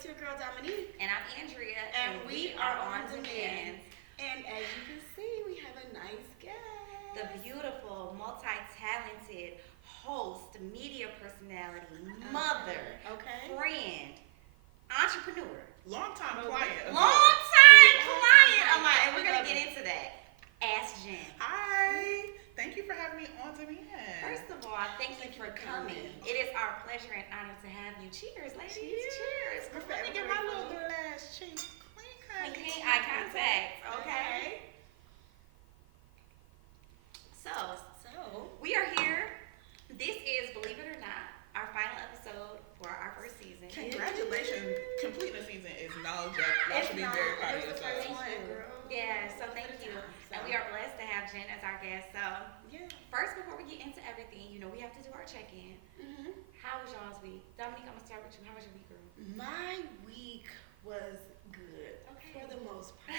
It's your girl Dominique. And I'm Andrea. And we are on demand. And as you can see, we have a nice guest. The beautiful, multi-talented host, media personality, mother, friend, entrepreneur. Long-time client. Long-time client of mine. And we're going to get into that. Ask Jen. Hi. Thank you for having me on demand. First of all, thank you for coming. It is our pleasure and honor to have you. Cheers, ladies. Cheers. Let me get my little glass. Cheers. Clean eye contact. Okay. So, we are here. This is, believe it or not, our final episode for our first season. Congratulations. Completing the season is no joke. Y'all should be very proud of yourselves. Yeah, so thank you. And we are blessed to have Jen as our guest. So, first, before we get into everything, we have to do our check-in. How was y'all's week? Dominique, I'm going to start with you. How was your week, girl? My week was good, for the most part.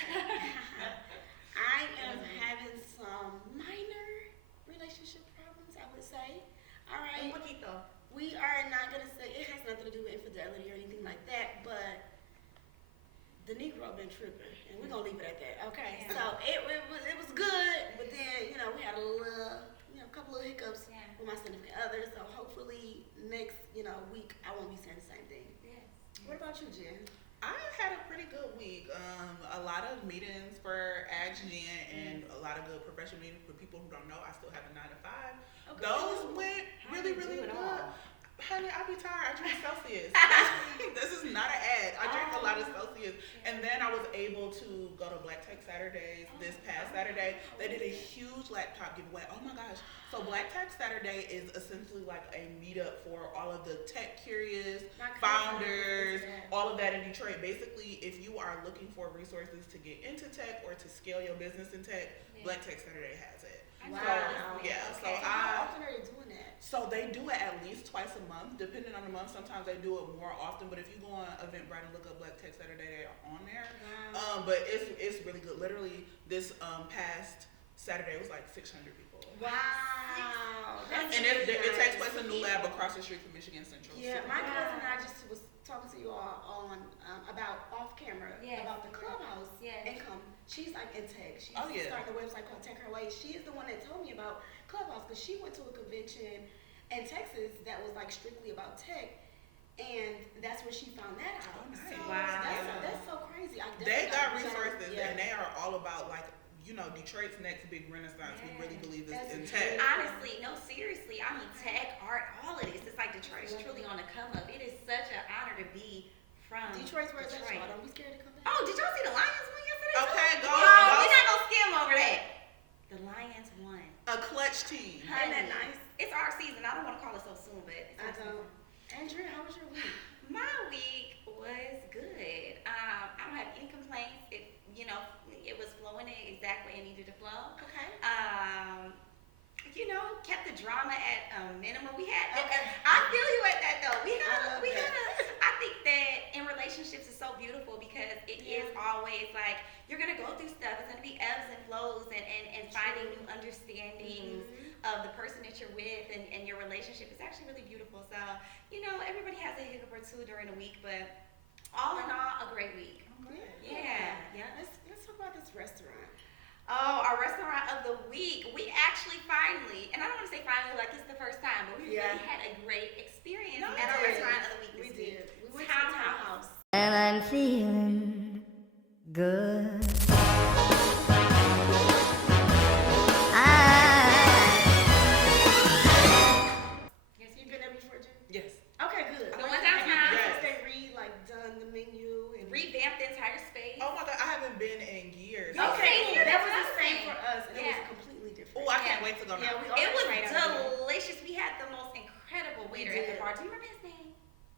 I am having some minor relationship problems, I would say. All right. Un poquito. We are not going to say, it has nothing to do with infidelity or anything like that, but the Negro been tripping, and we're going to leave it at that, okay? Yeah. So it was good, but then, we had a little, couple of hiccups with my significant other, so hopefully next, week I won't be saying the same thing. Yes. What about you, Jen? I had a pretty good week. A lot of meetings for Ask Jen and a lot of good professional meetings. For people who don't know, I still have a 9 to 5. Okay. Those went really, really good. Honey, I be tired. I drink Celsius. This is not an ad. I drink a lot of Celsius. And then I was able to go to Black Tech Saturdays this past Saturday. They did a huge laptop giveaway. Oh my gosh. So Black Tech Saturday is essentially like a meetup for all of the tech curious founders, all of that in Detroit. Basically, if you are looking for resources to get into tech or to scale your business in tech, Black Tech Saturday has it. Wow. So how often are you doing that? So they do it at least twice a month, depending on the month. Sometimes they do it more often, but if you go on Eventbrite and look up Black Tech Saturday, they are on there. Wow. But it's really good. Literally, this past Saturday was like 600 people. Wow. And it takes place in New Lab across the street from Michigan Central. Yeah, my cousin and I just was talking to you all on about off camera about the Clubhouse income. She's like in tech. She's starting a website called Tech Her Way. She is the one that told me about Clubhouse because she went to a convention in Texas that was like strictly about tech, and that's where she found that out. Oh, nice. So Wow. That's so crazy. They got resources, and they are all about like Detroit's next big renaissance. We really believe this in tech. Honestly, no, seriously. I mean, tech, art, all of this. It's like Detroit is truly on the come up. It is such an honor to be from Detroit's where Detroit. Don't be scared to come back. Oh, did y'all see the Lions win yesterday? Okay, go. We're not gonna skim over that. The Lions won. A clutch team. Isn't that nice? It's our season. I don't want to call it so soon, but it's I don't. Andrea, how was your week? My week was good. I don't have any complaints. It was flowing in exactly it needed to flow. Okay. Kept the drama at a minimum. We had. I feel you at that though. I think that in relationships is so beautiful because it is always like you're gonna go through stuff. It's gonna be ebbs and flows and finding new understandings of the person that you're with and your relationship is actually really beautiful. So everybody has a hiccup or two during the week, but all in all, a great week. Yeah. Let's talk about this restaurant. Oh, our restaurant of the week. We actually finally, and I don't want to say finally like it's the first time, but we really had a great experience at our restaurant of the week this week. We went to Townhouse. And I'm feeling good. Yes, you've been there before, Jen? Yes. Okay, good. The one downtown. Yes. They done the menu and Revamped the entire space. Oh my God, I haven't been in years. Okay, that was the same for us, and it was completely different. Oh, I can't wait to go now. It was delicious. We had the most incredible waiter at the bar. Do you remember his name?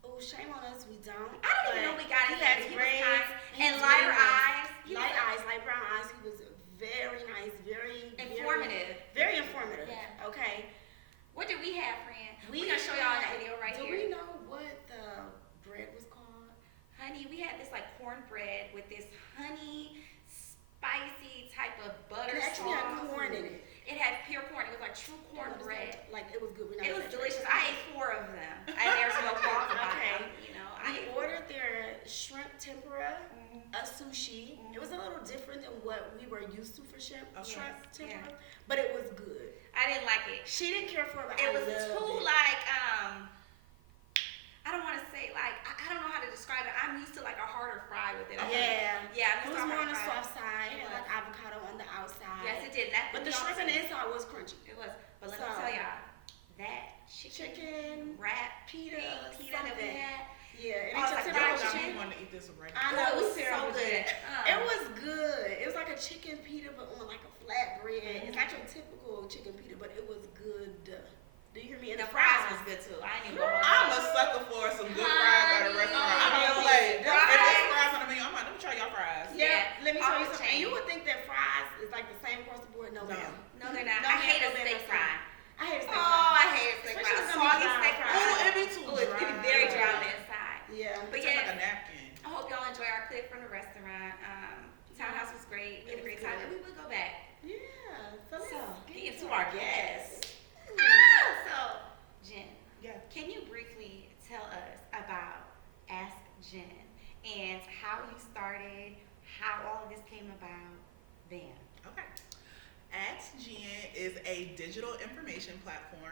Oh, shame on us, we don't. I don't even know we got it. He was kind. And lighter eyes. Light brown eyes. He was very nice, very informative. Very informative. Yeah. Okay. What did we have, friend? We're going to show y'all in the video right here. Do we know what the bread was called? Honey, we had this like cornbread with this honey, spicy type of butter sauce. It actually had corn in it. It had pure corn. It was like true cornbread. Like it was good. It was delicious. I ate 4 of them. And there's no qualms about it. We ordered their sushi. It was a little different than what we were used to for shrimp tempura, Yeah. but it was good. I didn't like it. She didn't care for it, but It I was loved too it. like I don't want to say like I don't know how to describe it. I'm used to like a harder fry with it. Yeah, I'm it used was to a more on harder the fry. soft side. It It was. had like avocado on the outside. Yes, it did. That But the shrimp on the inside was crunchy. It was. But let me So- tell y'all, that Chicken, wrap pita, that we something. had. Yeah, and Oh, it's like a Y'all typical got me chicken. wanting to eat this right I now. know, It was terrible so good. It was good. It was like a chicken pita, but on like a flat bread. It's like your typical chicken pita, but it was good. Do you hear me? And The fries was good too. I ain't even gonna I'm hold a you. sucker for some good fries at a restaurant. I don't Honey, play. If fries. there's fries on the menu, I'm like, let me try y'all fries. Yeah, let me tell you Off the something. chain. And you would think that fries is like the same across the board. No, No. ma'am. No, they're not. No, I hate a ma'am, steak no, fry. I hate a steak Oh, fry. I hate a steak fry. Especially A if it's gonna soggy be steak dry. fry. Ooh, it be too Ooh, it be dry. very dry on the inside. Yeah. But It's yeah, like a napkin. I hope y'all enjoy our clip from the restaurant. Townhouse was great. We had a great time, and we will go back. Yeah. So So, let's get get into to our our guests. guests. So, Jen, Yeah. can you briefly tell us about Ask Jen and how you started, how all of this came about, then? Okay. Ask JENN is a digital information platform.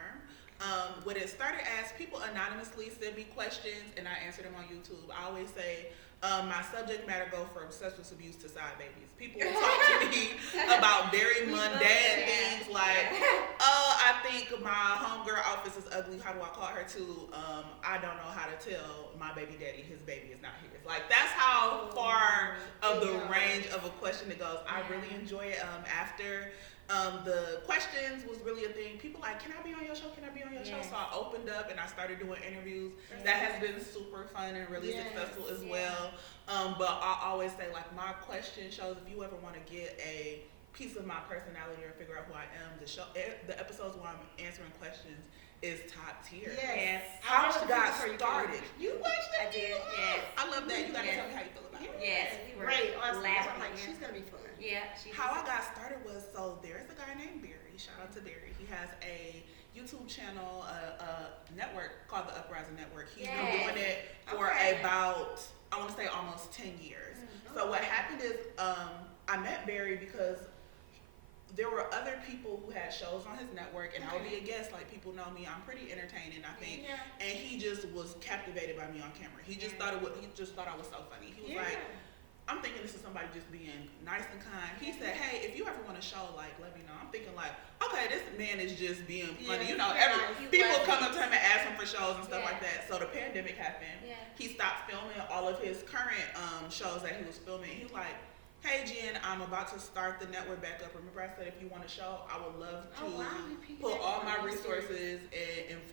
What it started as, people anonymously send me questions and I answer them on YouTube. I always say my subject matter go from substance abuse to side babies. People will talk to me about very mundane things like, oh, I think my homegirl outfit is ugly. How do I call her to? I don't know how to tell my baby daddy his baby is not his. Like, that's how far of the range of a question it goes. I really enjoy it. After the questions was really a thing. People like, can I be on your show? Can I be on your show? So I opened up and I started doing interviews. That has been super fun and really successful as well. But I always say, like, my question shows, if you ever want to get a piece of my personality or figure out who I am, the episodes where I'm answering questions is top tier. Yes. How I watched it the got video before you started. came. You watched it? I did, yes. I love that. You gotta Yes. tell me how you feel about it. Yes, we were Great. Awesome. laughing. I'm like, she's gonna be fun. Yeah, she How I got started was, so there's a guy named Barry. Shout out to Barry. He has a YouTube channel, a network called the Uprising Network. He's been doing it for about, I want to say, almost 10 years. So what happened is, I met Barry because there were other people who had shows on his network, and I would be a guest. Like, people know me, I'm pretty entertaining, I think. Yeah. And he just was captivated by me on camera. He just thought I was so funny. He was like, I'm thinking this is somebody just being nice and kind. He said, hey, if you ever want a show, like, let me know. I'm thinking like, okay, this man is just being funny. You know, people come up to him and ask him for shows and stuff like that. So the pandemic happened. Yeah. He stopped filming all of his current shows that he was filming. He was like, hey, Jen, I'm about to start the network back up. Remember I said if you want a show, I would love to put all my resources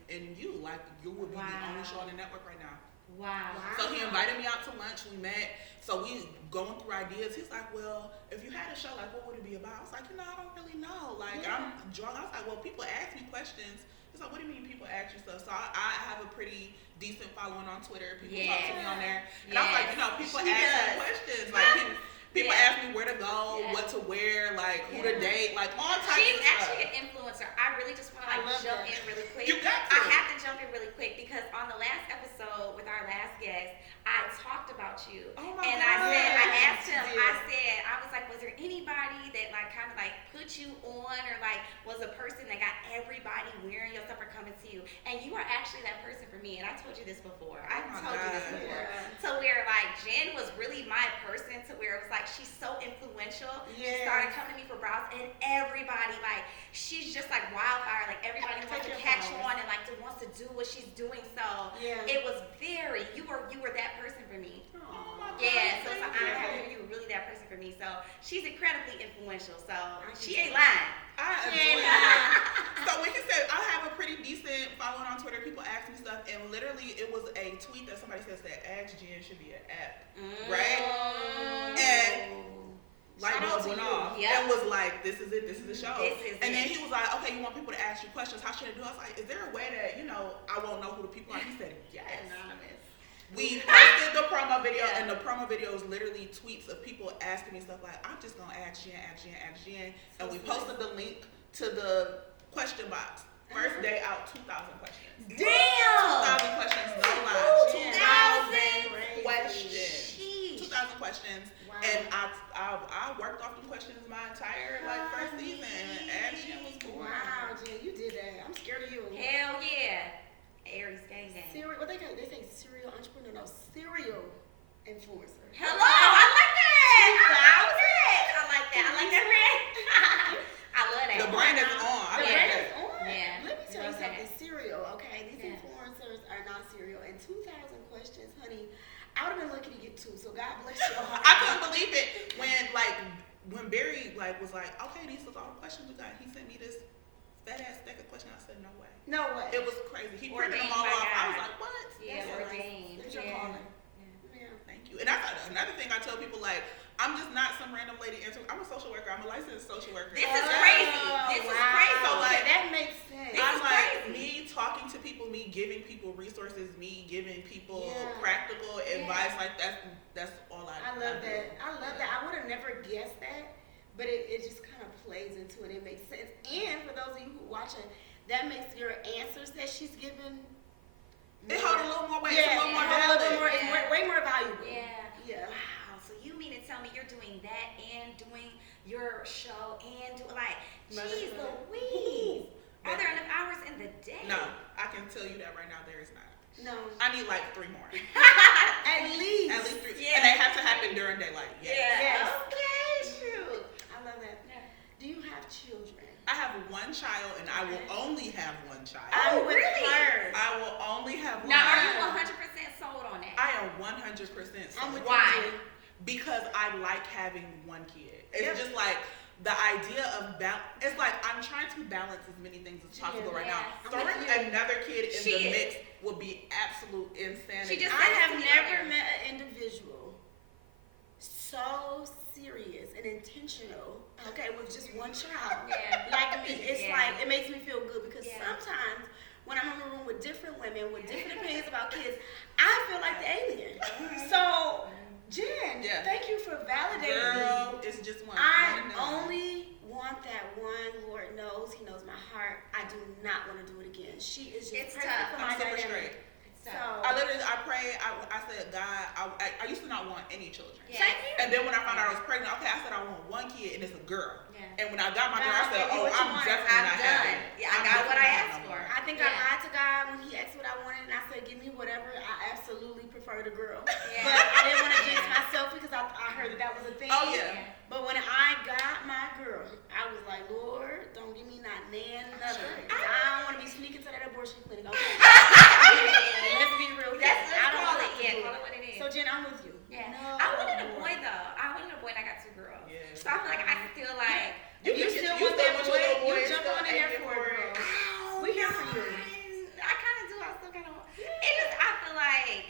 in you. Like, you would be the only show on the network right now. Wow. So he invited me out to lunch. We met. So we going through ideas. He's like, well, if you had a show, like, what would it be about? I was like, I don't really know. Like, I'm drunk. I was like, well, people ask me questions. He's like, what do you mean people ask you stuff? So I have a pretty decent following on Twitter. People talk to me on there. And I was like, people ask me questions. Like, people ask me where to go, what to wear, like, who to date, like, all types of stuff. She's actually an influencer. I really just want to jump in really quick. You got to. I have to jump in really quick because on the last episode with our last guest, I talked about you. Oh my and God. I asked him, I was like, was there anybody that like kind of like put you on or like was a person that got everybody wearing your stuff or coming to you? And you are actually that person for me. And I told you this before. I told you this before. To where like Jen was really my person to where it was like she's so influential. She started coming to me for brows and everybody like she's just like wildfire. Like everybody wants to catch on and like wants to do what she's doing. So it was very you were that person for me. Oh my God. Yeah, so it's an honor to have you. You were really that person for me. So she's incredibly influential. So she ain't lying. I enjoy that. So when he said I have a pretty decent following on Twitter, people ask me stuff, and literally it was a tweet that somebody says that Ask Jen should be an app, right? And light bulb went off. And was like, this is it, this is the show. And then he was like, okay, you want people to ask you questions, how should I do it? I was like, is there a way that, I won't know who the people are? He said, yes. Anonymous. We posted the promo video, and the promo video is literally tweets of people asking me stuff like, I'm just gonna ask Jen, and we posted the link to the question box. First day out, 2,000 questions. Damn! 2,000 questions, no lie. 2,000 questions. 2,000 questions. questions, and I worked off them questions my entire first season. Action was cool. Wow, Jen, you did that. I'm scared of you. Hell yeah. Aries gang. What they say serial entrepreneur, no, serial influencer. Hello, I like that. I like that. I like that, friend. I love that. The brand is on. The brand is on. Yeah. Let me tell you something. Serial, okay? These influencers are not serial. And 2,000 questions, honey. I would have been lucky to get 2. So God bless your heart. I couldn't believe it when Barry was like, okay, these are all the questions we got. He sent me this fat ass stack of questions. I said, no way. No way. It was crazy. He printed them all off. I was like, what? Yeah, ordained. That's your calling. Yeah. Thank you. And that's another thing I tell people, like, I'm just not some random lady. I'm a social worker. I'm a licensed social worker. This is crazy. This is crazy. So like that makes sense. I'm like me talking to people, me giving people resources, me giving people practical advice. Like that's all I love that. I love that. I would have never guessed that, but it just kind of plays into it. It makes sense. And for those of you who watching, that makes your answers that she's given. It hold a little more weight. Yeah, it's a little more valid. It's way more valuable. Yeah. Yeah. Wow. So you mean to tell me you're doing that and doing your show and jeez Louise. Are there enough hours in the day? No, I can tell you that right now. There is not. No. I need like 3 more. At least. At least 3. Yeah. And they have to happen during daylight. Yes. Yes. Okay. Shoot. I love that. Yeah. Do you have children? I have 1 child, and I will only have 1 child. I'm with her. I will only have 1. Now, are you 100% sold on that? I am 100% sold. I'm with Why? you. Because I like having 1 kid. It's just like the idea of it's like I'm trying to balance as many things as possible right now. Throwing another kid in the mix would be absolute insanity. I have never met an individual so serious and intentional, okay, with just 1 child. Like me. It's like, it makes me feel good because sometimes when I'm in a room with different women with different opinions about kids, I feel like the alien. So, Jen, thank you for validating Girl, me. it's just 1. I only want that 1. Lord knows, He knows my heart. I do not want to do it again. She is just perfect for my I'm super dynamic. straight. So, I pray, I said, God, I used to not want any children. Yeah. And then when I found out I was pregnant, okay, I said I want 1 kid and it's a girl. And when I got my girl, I said, I'm definitely not having it. Yeah, I got what I asked for. I think I lied to God when He asked what I wanted, and I said, give me whatever. I absolutely prefer the girl. But I didn't want to jinx myself because I heard that was a thing. Oh, yeah. But when I got my girl, I was like, Lord, don't give me not nothing. I don't want to be sneaking to that abortion clinic. Okay. Let's be real. I don't call it. Yeah, call it what it is. So, Jen, I'm with you. Yeah. I wanted a boy, though. I wanted a boy, and I got 2 girls. Yeah. So I feel like I feel like... You still want that boy, you jump on in there for it, girl. We're here for you. I kind of do. I still kind of... It just, I feel like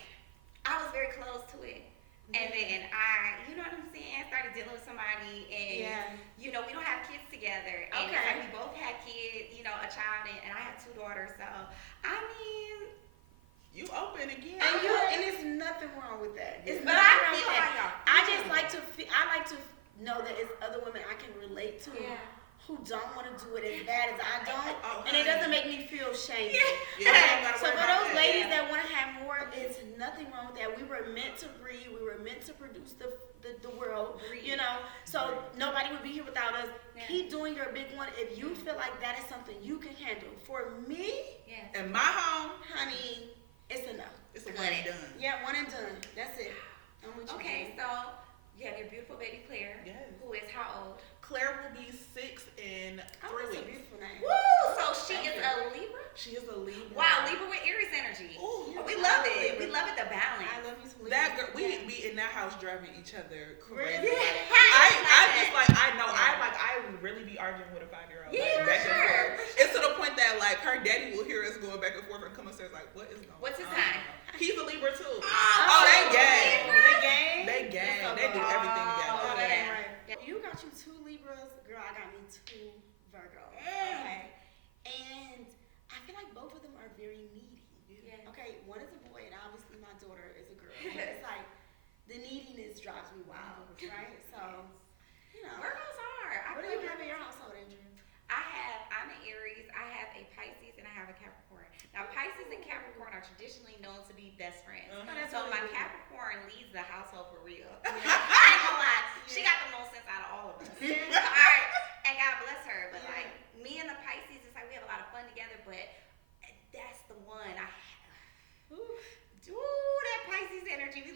I was very close to it. And then you know what I'm saying, started dealing with somebody, and, you know, we don't have kids together. And it's like we both had kids, you know, a child, and I have 2 daughters. So, I mean... You open again. And there's nothing wrong with that. But I feel like I just like to know that it's other women I can relate to who don't want to do it as bad as I don't, and it doesn't make me feel shame. So for those ladies that want to have more, it's nothing wrong with that. We were meant to breed. We were meant to produce the world, you know. So nobody would be here without us. Keep doing your big one if you feel like that is something you can handle. For me, in my home, honey, it's enough. It's a 1 and done. Yeah, 1 and done. That's it. I'm with you. Okay, so you have your beautiful baby Claire, who is how old? Claire will be 6 in 3 weeks. That's a beautiful name. Woo! So she is a Libra? She is a Libra. Wow, Libra with Aries energy. Ooh, we love it. We love it, the balance. I love you some Libra. That girl, we be in that house driving each other crazy. Really? I just like, I know, I would really be arguing with a 5-year-old. Yeah, back and sure. forth. It's to the point that like her daddy will hear us going back and forth and come upstairs like, what is going on? What's his sign? He's a Libra too. Oh, they gang. They gang? They gang. They do everything together. Oh, that ain't right. Yeah. You got you 2 Libras, girl. I got me 2 Virgos. Okay, and I feel like both of them are very needy. Okay, one is a boy, and obviously my daughter is a girl. But it's like the neediness drives me wild, right? So, you know. Virgos are. What do you have in your household, Andrew? I'm an Aries, I have a Pisces, and I have a Capricorn. Now, Pisces and Capricorn are traditionally known to be best friends. That's So really my good. Capricorn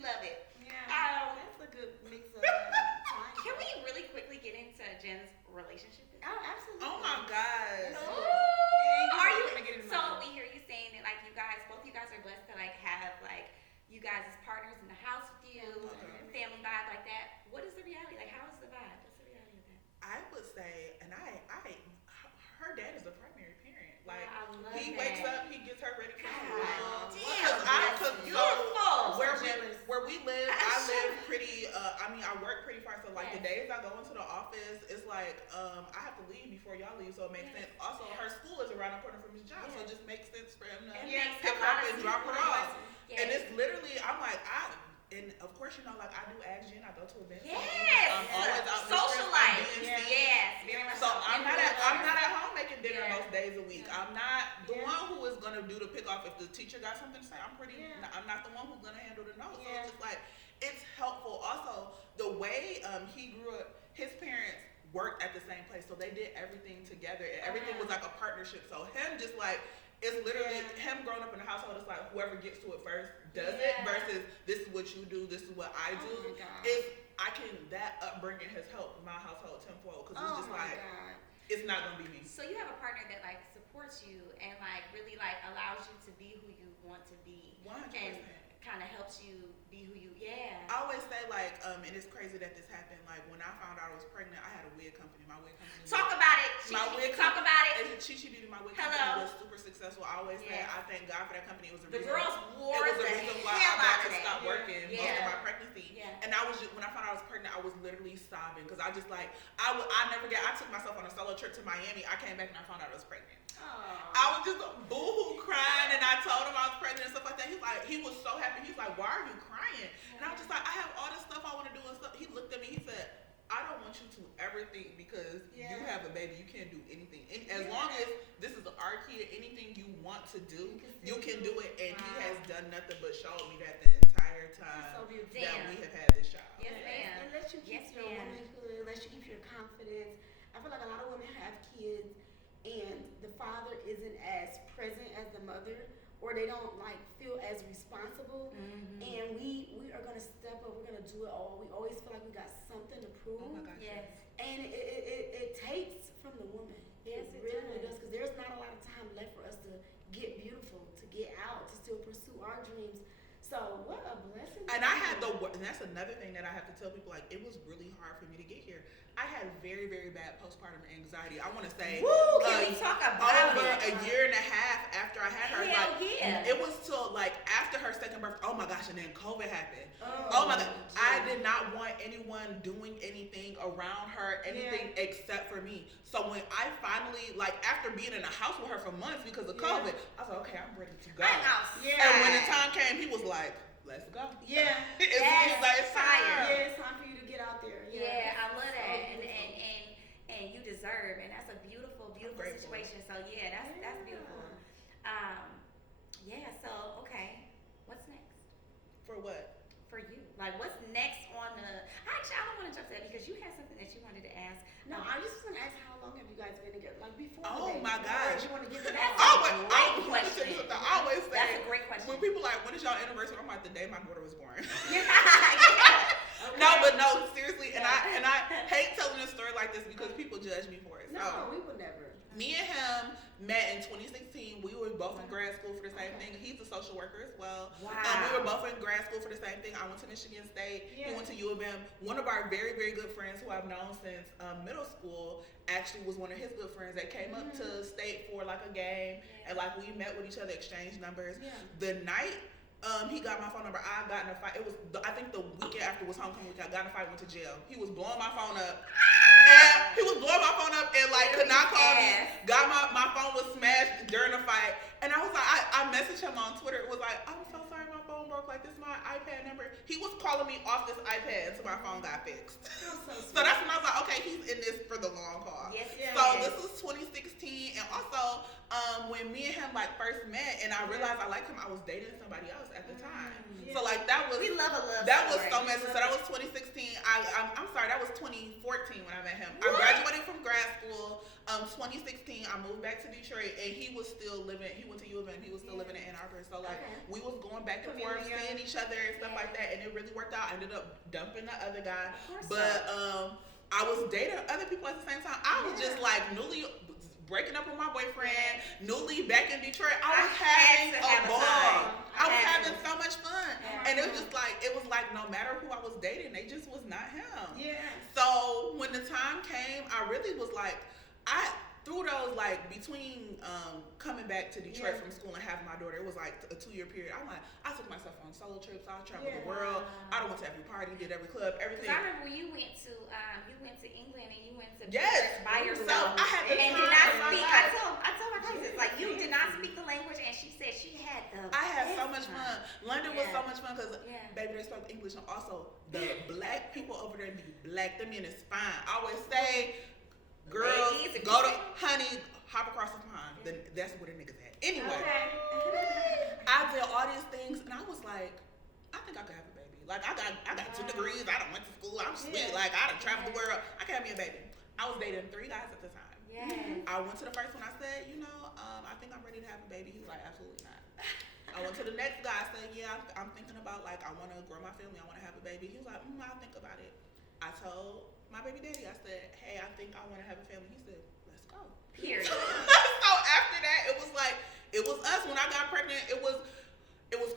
love it. Yeah. That's a good mix of time. Can we really quickly get into Jenn's relationship? Oh, absolutely. Oh my God. Are you? So we hear you saying that like you guys, both you guys are blessed to like have like you guys as partners in the house with you, family vibe like that. What is the reality? Like how is the vibe? What's the reality of that? I would say, and her dad is a primary parent. Like he that. wakes up, he gets her ready for God, school. damn, Cause beautiful. where we live, I live pretty. I work pretty far. So like the days I go into the office, it's like I have to leave before y'all leave, so it makes sense. Also, her school is around the corner from his job, so it just makes sense for him to pick her up and drop her off. And it's literally, I'm like, and of course, you know, like I do Ag Gen, I go to events. Yes. I'm always out. Socialite. Yes, very much so I'm not at home making dinner most days a week. I'm not the one who is gonna do the pick off if the teacher got something to say. I'm not the one who's gonna handle the notes. So it's just like it's helpful. Also, the way he grew up, his parents worked at the same place, so they did everything together, and everything was like a partnership. So him just like. It's literally him growing up in the household. It's like whoever gets to it first does it versus this is what you do, this is what I do. That upbringing has helped my household tenfold because it's just like it's not gonna be me. So you have a partner that like supports you and like really like allows you to be who you want to be 100%. And kind of helps you be who you. I always say like and it's crazy that this happened. Like when I found out I was pregnant, I had a wig company. My wig company. Talk about it. Talk about it. Chi Beauty, my wig company was super successful. I always say I thank God for that company. It was the girls wore it was the reason why I had to stop working most of my pregnancy. And I was just, when I found out I was pregnant, I was literally sobbing because I just like I took myself on a solo trip to Miami. I came back and I found out I was pregnant. I was just boo-hoo crying, and I told him I was pregnant and stuff like that. He was so happy. He's like, why are you crying? And I was just like, I have all this stuff I want to do and stuff. He looked at me, he said, I don't want you to ever think because you have a baby, you can't do anything. And as long as this is our kid, anything you want to do, you can do it. And he has done nothing but showed me that the entire time that we have had this child. Yes, ma'am. It lets you keep your womanhood, it lets you keep your confidence. I feel like a lot of women have kids and the father isn't as present as the mother, or they don't like feel as responsible. And we are gonna step up, we're gonna do it all. We always feel like we got something to prove. Oh my gosh. Yes. And it takes from the woman. Yes, it really does, because there's not a lot of time left for us to get beautiful, to get out, to still pursue our dreams. So what a blessing. And I had and that's another thing that I have to tell people, like it was really hard for me to get here. I had very, very bad postpartum anxiety. I want to say can we talk about over a year and a half after I had her. It was till like after her second birth. Oh my gosh! And then COVID happened. Oh my God! I did not want anyone doing anything around her, anything except for me. So when I finally, like after being in the house with her for months because of COVID, I was like, okay, I'm ready to go. And when the time came, he was like, let's go. Yeah. It's fire. Yeah, it's time for you to get out there. Yeah, I love that. And you deserve, and that's a beautiful situation. So that's beautiful. So okay. What's next? For what? For you. Like what's next on the actually I don't want to jump to that because you had something that you wanted to ask. No, I just want to ask how long have you guys been together? Like before my gosh. You want to give it That's out? a great question. I always say That's a great question. when people like, when is y'all anniversary? I'm like, the day my daughter was born. Okay. No, seriously, and I hate telling a story like this because people judge me for it. So, No, we would never. me and him met in 2016. We were both in grad school for the same thing. He's a social worker as well. Wow. We were both in grad school for the same thing. I went to Michigan State. He went to U of M. One of our very, very good friends who I've known since middle school actually was one of his good friends that came up to state for like a game, and like we met with each other, exchanged numbers. The night he got my phone number, I got in a fight. It was, I think the weekend after was homecoming weekend. I got in a fight, went to jail. He was blowing my phone up. And like could not call me. Got my phone was smashed during the fight. And I was like, I messaged him on Twitter. It was like, I'm so sorry my phone broke. Like, this is my iPad number. He was calling me off this iPad until my phone got fixed. So that's when I was like, okay, he's in this for the long haul. So this was 2016. And also, when me and him like first met and I realized I liked him, I was dating somebody else at the time. So like that was, we love a love that story. was so messy. So that was 2016. I'm sorry, that was 2014 when I met him. I graduated from grad school. 2016, I moved back to Detroit, and he was still living. He went to U of M. He was still living in Ann Arbor. So like we was going back and forth, seeing each other and stuff like that, and it really worked out. I ended up dumping the other guy, but I was dating other people at the same time. I was just like newly breaking up with my boyfriend, newly back in Detroit. I was having a ball. I was having so much fun, and it was just like no matter who I was dating, they just was not him. Yeah. So when the time came, I really was like, through those like between coming back to Detroit from school and having my daughter, it was like a 2-year period. I took myself on solo trips. I traveled the world. I went to every party, did every club, everything. I remember when you went to England and you went to by yourself. yourself. I had and did not speak. I told my cousins like you did not speak the language, and she said she had the. I had so much fun. London was so much fun because baby, they spoke English, and also the black people over there be black. Them men is fine. I always say. Girls, go to honey, hop across the pond. That's where the niggas at. Anyway, I did all these things, and I was like, I think I could have a baby. Like I got 2 degrees. I done went to school. I'm sweet. Like I done traveled the world. I can have me a baby. I was dating 3 guys at the time. I went to the first one. I said, I think I'm ready to have a baby. He was like, absolutely not. I went to the next guy. I said, yeah, I'm thinking about like I want to grow my family. I want to have a baby. He was like, I'll think about it. I told my baby daddy, I said, hey, I think I want to have a family. He said, let's go. Period. So after that, it was us. When I got pregnant, it was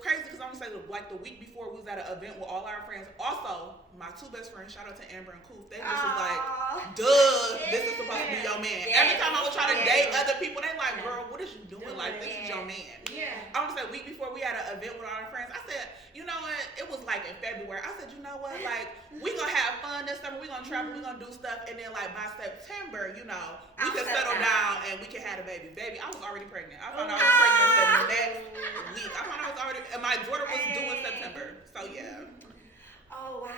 crazy because I'm gonna say like the week before we was at an event with all our friends. Also, my 2 best friends, shout out to Amber and Koof, they just was like, duh, this is supposed to be your man. Every time I would try to date other people, they like, girl, what is you doing? Like, this is your man. I was like, week before we had an event with all our friends, I said, you know what? It was like in February. I said, you know what? Like, we gonna have fun this summer. We gonna travel. We gonna do stuff. And then like by September, we can settle down and we can have a baby. Baby, I was already pregnant. I found out I was pregnant the next week. I found out I was already, and my daughter was due in September. So yeah. Oh wow.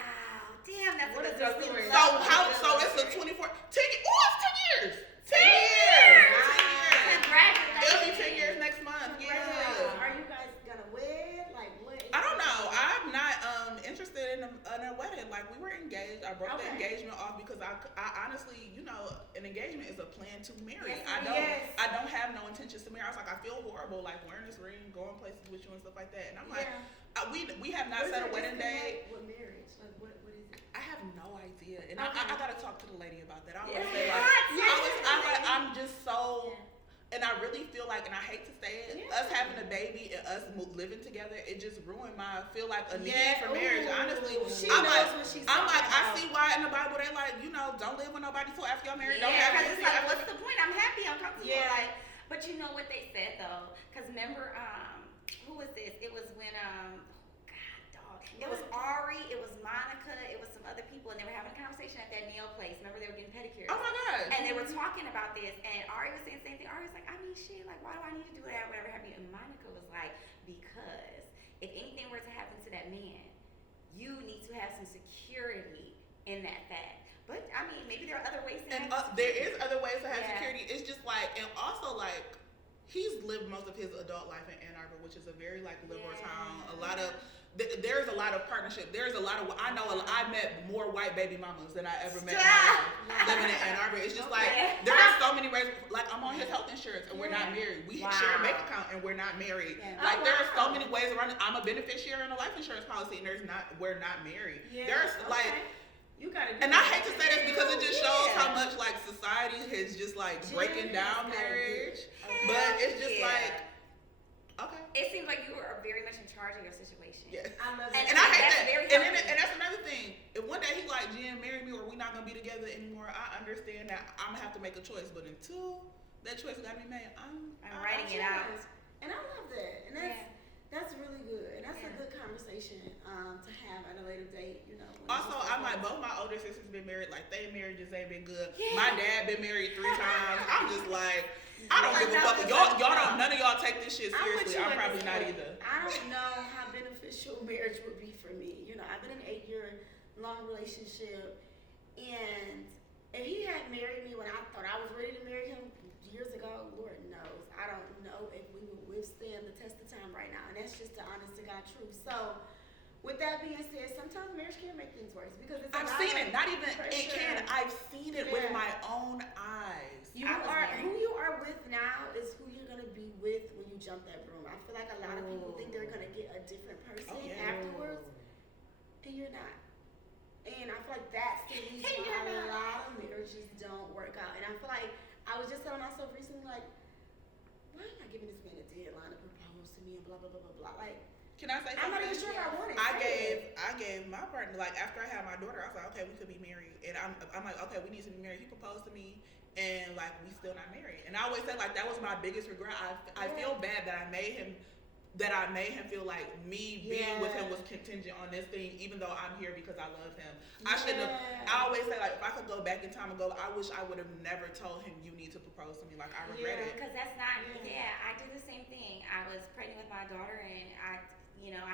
Damn, that's a good story. So it's a 10 years. 10 years. Congratulations. It'll be 10 years next month. Yeah. Are you guys gonna wed? Like what? I don't know. I'm not interested in a wedding. Like we were engaged. I broke the engagement off because I honestly, an engagement is a plan to marry. I don't have no intentions to marry. I was like, I feel horrible like wearing this ring, going places with you and stuff like that. And I'm like, we have not set a wedding date. What marriage? Like what is it? I have no idea, and I gotta talk to the lady about that. I always say like, I'm just so. And I really feel like, and I hate to say it, us having a baby and us living together, it just ruined my, feel like a need for marriage. Honestly, I'm like, I see why in the Bible they like, don't live with nobody till after y'all married. Don't have kids. It's like, what's the point? I'm happy, I'm comfortable. Yeah. Like, but you know what they said though? Because remember, who was this? It was when, it was Ari, it was Monica, it was some other people, and they were having a conversation at that nail place. Remember, they were getting pedicures. Oh my God. And they were talking about this, and Ari was saying the same thing. Ari was like, I mean, shit, like, why do I need to do that, whatever have you? And Monica was like, because if anything were to happen to that man, you need to have some security in that fact. But, I mean, maybe there are other ways to have there is other ways to have security. It's just like, and also like, he's lived most of his adult life in Ann Arbor, which is a very like liberal town. There's a lot of partnership. There's a lot of, I met more white baby mamas than I ever met in my life living in Ann Arbor. It's just like, there are so many ways, like I'm on his health insurance and we're not married. We share a bank account and we're not married. Like there are so many ways around it. I'm a beneficiary in a life insurance policy and we're not married. There's like, you gotta do and I hate to say this because it just shows how much like society is just like breaking down marriage. But it's just like, okay. It seems like you are very much in charge of your situation. Yes. I love it. And I hate that. And that's another thing. If one day he like, Jen, marry me or we not gonna be together anymore, I understand that I'm gonna have to make a choice. But until that choice gotta be made, I'm writing it out. And I love that. And that's really good. And that's a good conversation to have at a later date, Also, I'm like, both my older sisters been married. Like, they marriages ain't been good. My dad been married 3 times. I'm just like, I don't give a fuck. Y'all don't, none of y'all take this shit seriously. I'm probably not either. I don't know how beneficial marriage would be for me. I've been in an 8-year-long relationship, and if he had married me when I thought I was ready to marry him years ago, Lord knows, I don't know if we would withstand the test of time right now. And that's just the honest to God truth. So, with that being said, sometimes marriage can make things worse because it's I've seen it. Not even it can. I've seen it with my own eyes. I jump that broom. I feel like a lot of people think they're gonna get a different person afterwards, and you're not. And I feel like that's the reason why a lot of marriages don't work out. And I feel like I was just telling myself recently, like, why am I giving this man a deadline to propose to me and blah blah blah blah blah? Like, can I say something? I'm not even sure if I want it. I gave my partner, like, after I had my daughter, I was like, okay, we could be married. And I'm like, okay, we need to be married. He proposed to me, and like, we still not married. And I always say, like, that was my biggest regret. I feel bad that I made him feel like me being with him was contingent on this thing, even though I'm here because I love him. I shouldn't have. I always say, like, if I could go back in time and go, I wish I would have never told him you need to propose to me. Like, I regret it. Because that's not. Yeah, I did the same thing. I was pregnant with my daughter, and I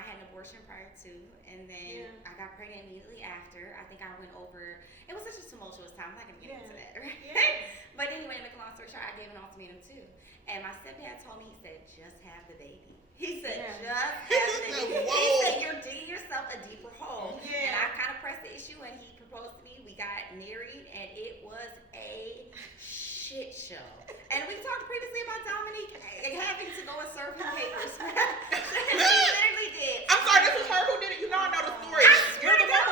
had an abortion prior to, and then I got pregnant immediately after. I think I went over. It was such a tumultuous time. I'm not gonna get into that, right? But anyway, to make a long story short, I gave an ultimatum too. And my stepdad told me, he said, just have the baby. He said, just have the baby. He said, you're digging yourself a deeper hole. And I kind of pressed the issue, and he proposed to me. We got married, and it was a shit show. And we talked previously about Dominique having to go and serve him papers. He literally did. I'm sorry, this was her who did it. You know I know the story. I swear to God,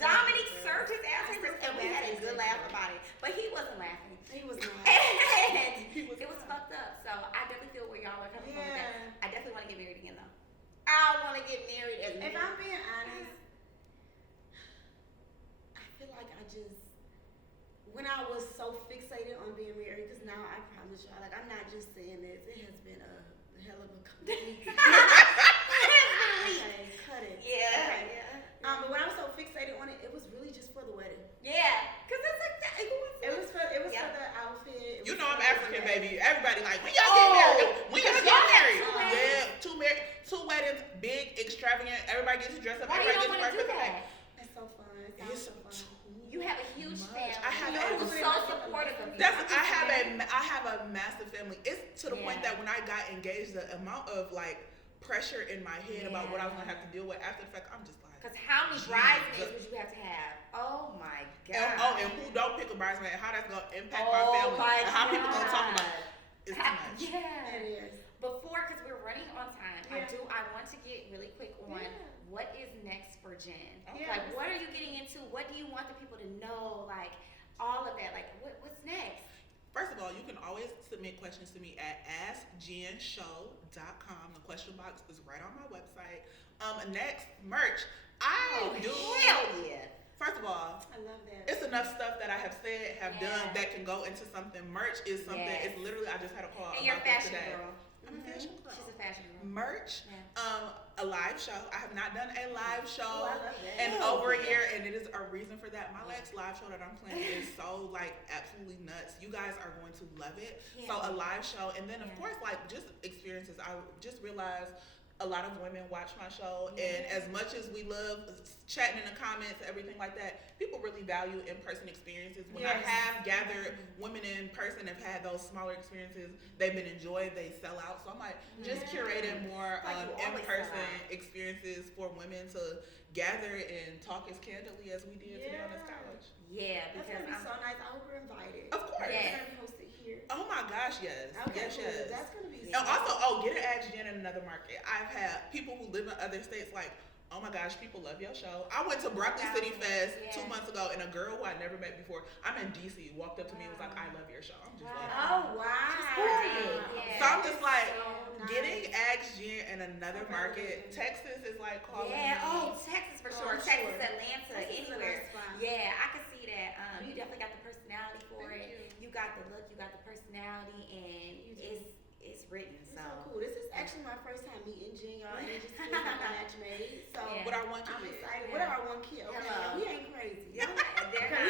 Dominique served his ass papers, and we had a good laugh about it. But he wasn't laughing. He was not. It was fucked up. So I definitely feel where y'all are coming from with that. I definitely want to get married again, though. I want to get married as If I'm being honest, I feel like when I was so fixated on being married, because now I promise y'all, like, I'm not just saying this, it has been a hell of a complete. Okay, cut it. Yeah. But when I was so fixated on it, it was really just for the wedding. Yeah, because it's like that. It was for the outfit. You know I'm African, baby. Everybody like, when y'all get married? When y'all get married? Two weddings, big, extravagant. Everybody gets to dress up. Why Everybody you don't gets want to do that? It's so fun. It's so fun. You have a huge family. I have so supportive of you. I have a massive family. It's to the point that when I got engaged, the amount of like pressure in my head about what I was gonna have to deal with after the fact, I'm just like. Because how many bridesmaids would you have to have? Oh my God. And who don't pick a bridesmaid? How that's gonna impact my family? And how people gonna talk about it? It's too much. Yeah. It is. Before, because we're running on time, I want to get really quick on what is next for Jen. Like, what are you getting into? What do you want the people to know? Like, all of that. Like, what's next? First of all, you can always submit questions to me at askjenshow.com. The question box is right on my website. Next, merch. Hell yeah. First of all, I love that. It's enough stuff that I have said, have done that can go into something. Merch is something. It's literally, I just had a call and about you're a fashion this today. girl. I'm a fashion girl. She's a fashion girl. Merch, a live show. I have not done a live show I love that. in over a year, and it is a reason for that. My next live show that I'm playing is so like absolutely nuts. You guys are going to love it. So a live show, and then of course like just experiences. I just realized a lot of women watch my show, and as much as we love chatting in the comments, everything like that, people really value in-person experiences. When I have gathered women in person, have had those smaller experiences, they've been enjoyed, they sell out. So I'm like, just curating more in-person experiences for women to gather and talk as candidly as we did today on this couch. Yeah, that's because gonna be so nice. I hope we're invited. Of course. It's gonna be hosted here. Oh my gosh, yes. Okay, yes. That's gonna be. And also, get an Ask Jen in another market. I've had people who live in other states like, oh my gosh, people love your show. I went to Broccoli City Fest 2 months ago, and a girl who I'd never met before, I'm in DC, walked up to me and was like, I love your show. I'm just like, oh wow. So I'm just like, getting Ask Jen in another market. Texas is like calling me. Texas for sure. Texas, Atlanta, anywhere. Yeah, I can see that. You definitely got the personality for it. You got the look, you got the personality, and it's written. So cool. This is actually my first time meeting Jen, y'all, and it just feels like a match made. So what are one I'm kids? excited. What are our one kid? Okay, we ain't crazy. We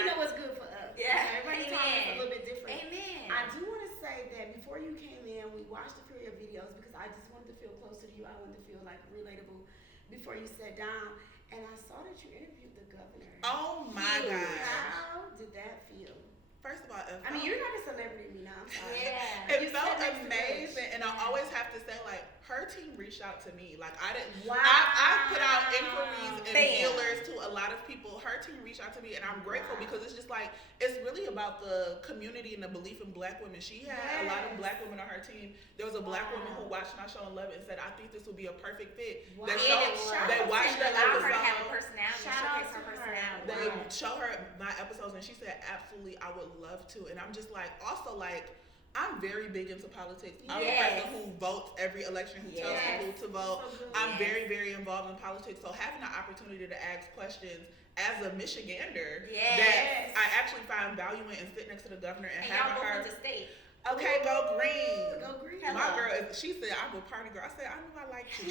know what's good for us. Yeah. Everybody's time is a little bit different. Amen. I do want to say that before you came in, we watched a few of your videos because I just wanted to feel closer to you. I wanted to feel like relatable before you sat down, and I saw that you interviewed the governor. Oh my gosh. How did that feel? First of all, I mean, you're not a celebrity to me now. I'm sorry. Yeah. It felt amazing, and I always have to say, like, her team reached out to me. Like, I didn't. Wow. I put out inquiries and feelers to a lot of people. Her team reached out to me, and I'm grateful because it's just like it's really about the community and the belief in Black women. She had a lot of Black women on her team. There was a Black woman who watched my show and loved it and said, "I think this would be a perfect fit." Wow. They watched the allowed her to episode. have a personality. Showcase her personality. They show her my episodes, and she said, "Absolutely, I would love to." And I'm just like, also like. I'm very big into politics. I'm a person who votes every election, who tells people to vote. So I'm very, very involved in politics. So having the opportunity to ask questions as a Michigander that I actually find value in and sit next to the governor and having her. To state. Okay, go green. Go green. My girl, she said, I'm a party girl. I said, I knew I liked you.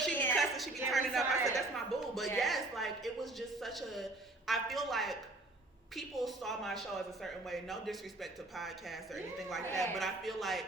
She be cussing, she be turning up. I said, that's my boo. But yes, like, it was just such a, I feel like, people saw my show as a certain way. No disrespect to podcasts or anything like that, but I feel like,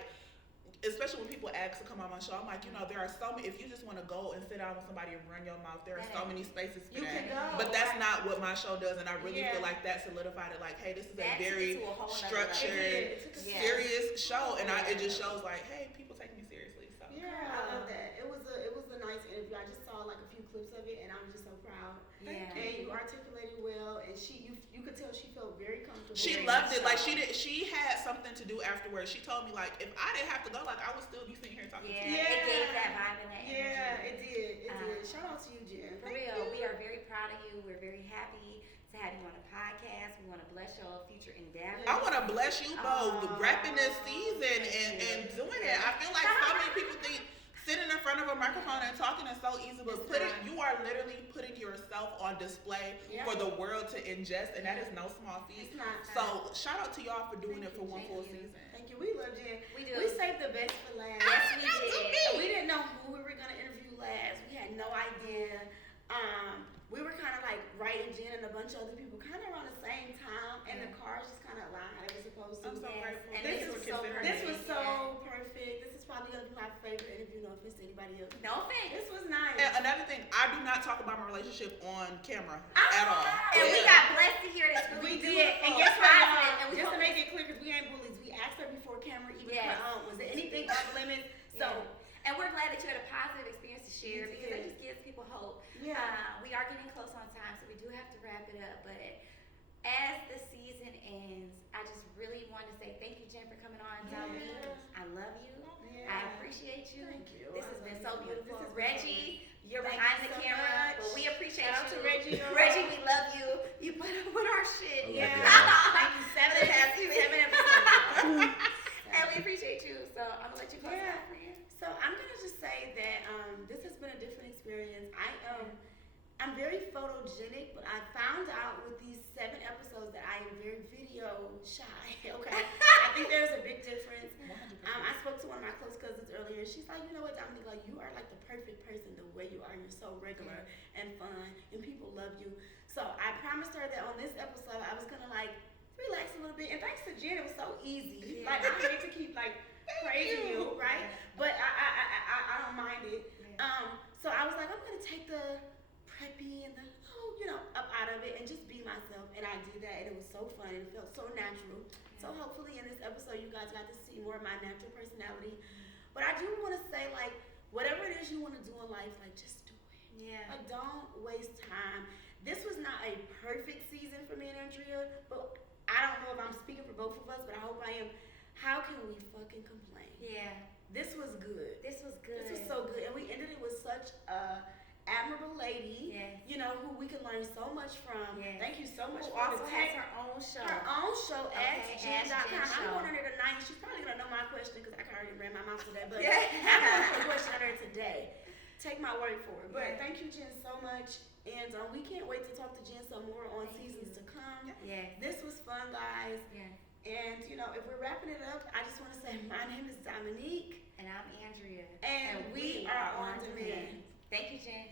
especially when people ask to come on my show, I'm like, you know, there are so many. If you just want to go and sit down with somebody and run your mouth, there are so many spaces for that. But that's not what my show does, and I really feel like that solidified it. Like, hey, this is a very structured, serious show, and it just shows like, hey, people take me seriously. So I love that. It was a nice interview. I just saw like a few clips of it, and I'm just so proud. And you articulated well, and you could tell she felt very comfortable. She loved it. Like she had something to do afterwards. She told me like if I didn't have to go, like I would still be sitting here talking to you. It gave that vibe and that energy. Yeah, it did. It did. Shout out to you, Jen. For real, we are very proud of you. We're very happy to have you on the podcast. We want to bless your future endeavors. I want to bless you both, repping this season and doing it. I feel like so many people think sitting in front of a microphone and talking is so easy, but you are literally putting yourself on display for the world to ingest, and that is no small feat. So shout out to y'all for doing it for one full season. Thank you. We love Jen. We do. We saved the best for last. Yes, we did. We didn't know who we were gonna interview last. We had no idea. We were kind of like writing Jen and a bunch of other people kind of around the same time, and the cars just kind of aligned how they were supposed to. I'm so grateful. And this was so perfect. This is probably gonna be my favorite interview. No offense to anybody else. No offense. This was nice. And another thing, I do not talk about my relationship on camera at all. And we got blessed to hear this. We did. And guess what? And just to make it clear, because we ain't bullies, we asked her before camera even put on, was there anything off limits? So. And we're glad that you had a positive experience to share because it just gives people hope. Yeah. We are getting close on time, so we do have to wrap it up. But as the season ends, I just really want to say thank you, Jen, for coming on. I love you. I appreciate you. Thank you. This has been so beautiful. Reggie, you're behind the camera, but we appreciate Shout out you. to Reggie. Reggie, we love you. You put up with our shit. Thank you. 7 episodes. And we appreciate you. So I'm gonna let you close out for you. So I'm gonna just say that this has been a different experience. I'm very photogenic, but I found out with these 7 episodes that I am very video shy. Okay, I think there's a big difference. I spoke to one of my close cousins earlier. She's like, you know what, Dominique, like you are like the perfect person the way you are. You're so regular and fun, and people love you. So I promised her that on this episode I was gonna like relax a little bit. And thanks to Jen, it was so easy. Like I hate to keep like praising you, right? But I don't mind it. So I was like, I'm gonna take the preppy and the up out of it and just be myself. And I did that, and it was so fun. And it felt so natural. So hopefully in this episode, you guys got to see more of my natural personality. But I do want to say, like, whatever it is you want to do in life, like, just do it. Yeah. Like, don't waste time. This was not a perfect season for me and Andrea, but I don't know if I'm speaking for both of us, but I hope I am. How can we fucking complain? Yeah. This was good. This was good. This was so good. And we ended it with such a admirable lady, who we can learn so much from. Thank you so much who for also has her own show. Her own show at JENN.com. I'm going under tonight. She's probably going to know my question because I already ran my mouth today. But I'm going to put a question under her today. Take my word for it. But thank you, Jen, so much. And we can't wait to talk to Jen some more on seasons to come. This was fun, guys. And, if we're wrapping it up, I just want to say my name is Dominique. And I'm Andrea. And we are on demand. Thank you, Jen.